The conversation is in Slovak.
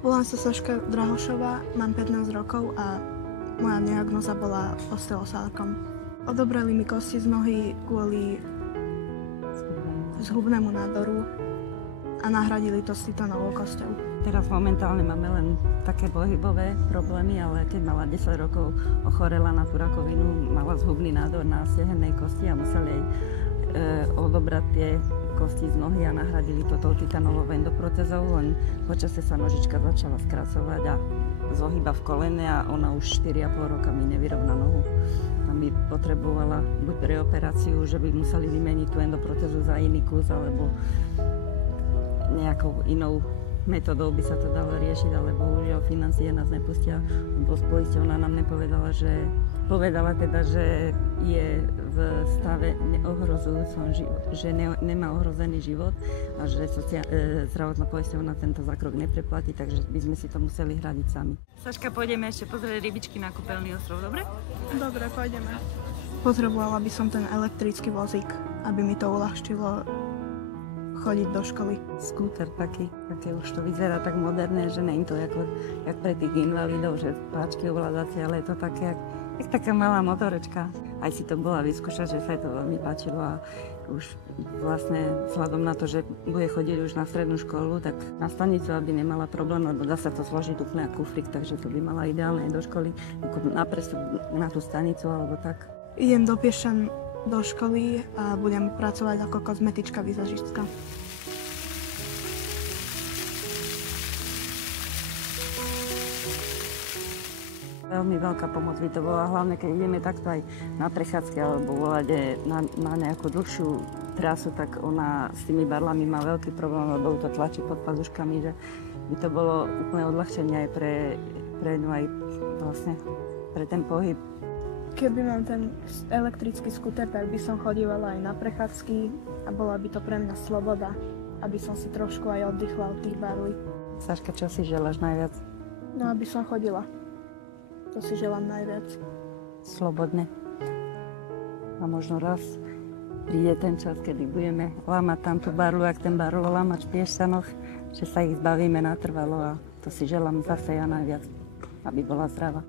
Volám sa Saška Drahošová, mám 15 rokov a moja diagnóza bola osteosarkom. Odobrali mi kosti z nohy kvôli zhubnému nádoru a nahradili to s titanovou kosťou. Teraz momentálne máme len také pohybové problémy, ale keď mala 10 rokov, ochorela na tú rakovinu, mala zhubný nádor na stehennej kosti a museli jej odobrať tie kosti z nohy a nahradili to tou titanovou endoprotézou, len počasie sa nožička začala skracovať a zohyba v kolene a ona už 4,5 roka mi nevyrovná nohu. A mi potrebovala buď preoperáciu, že by museli vymeniť tú endoprotézu za iný kus, alebo nejakou inou metodou by sa to dalo riešiť, ale bohužiaľ financie nás nepustia, lebo poisťovňa nám nepovedala, povedala teda, že je v stave neohrozujúcom že nemá ohrozený život a že zdravotná poisťovňa tento zákrok nepreplatí, takže by sme si to museli hradiť sami. Saška, pôjdeme ešte pozrieť rybičky na Kúpeľný ostrov, dobre? Dobre, pôjdeme. Potrebovala by som ten elektrický vozík, aby mi to uľahčilo chodiť do školy. Skúter také už to vyzerá tak moderné, že nie je to jak pre tých invalidov, že páčky ovládacie, ale je to také jak taká malá motorečka. Aj si to bola vyskúšať, že sa jej to veľmi páčilo a už vlastne vzhľadom na to, že bude chodiť už na strednú školu, tak na stanicu, aby nemala problém, lebo dá sa to zložiť úplne ako kufrík, takže to by mala ideálne do školy, ako na prestup na tú stanicu alebo tak. Idem do Piešťan do školy a budem pracovať ako kozmetička vizažistka. Veľmi veľká pomoc by to bola, hlavne keď ideme takto aj na prechádzky alebo volať na nejakú dlhšiu trasu, tak ona s tými barlami má veľký problém, lebo to tlačí pod pazuškami, že by to bolo úplne odľahčenie aj pre ňu, aj vlastne pre ten pohyb. Keby mám ten elektrický skúter, tak by som chodívala aj na prechádzky a bola by to pre mňa sloboda, aby som si trošku aj oddychla od tých barlí. Saška, čo si želáš najviac? No, aby som chodila. To si želám najviac. Slobodne. A možno raz príde ten čas, kedy budeme lámať tam tú barlu, jak ten barlo lámať v Piešťanoch, že sa ich zbavíme natrvalo a to si želám zase ja najviac, aby bola zdravá.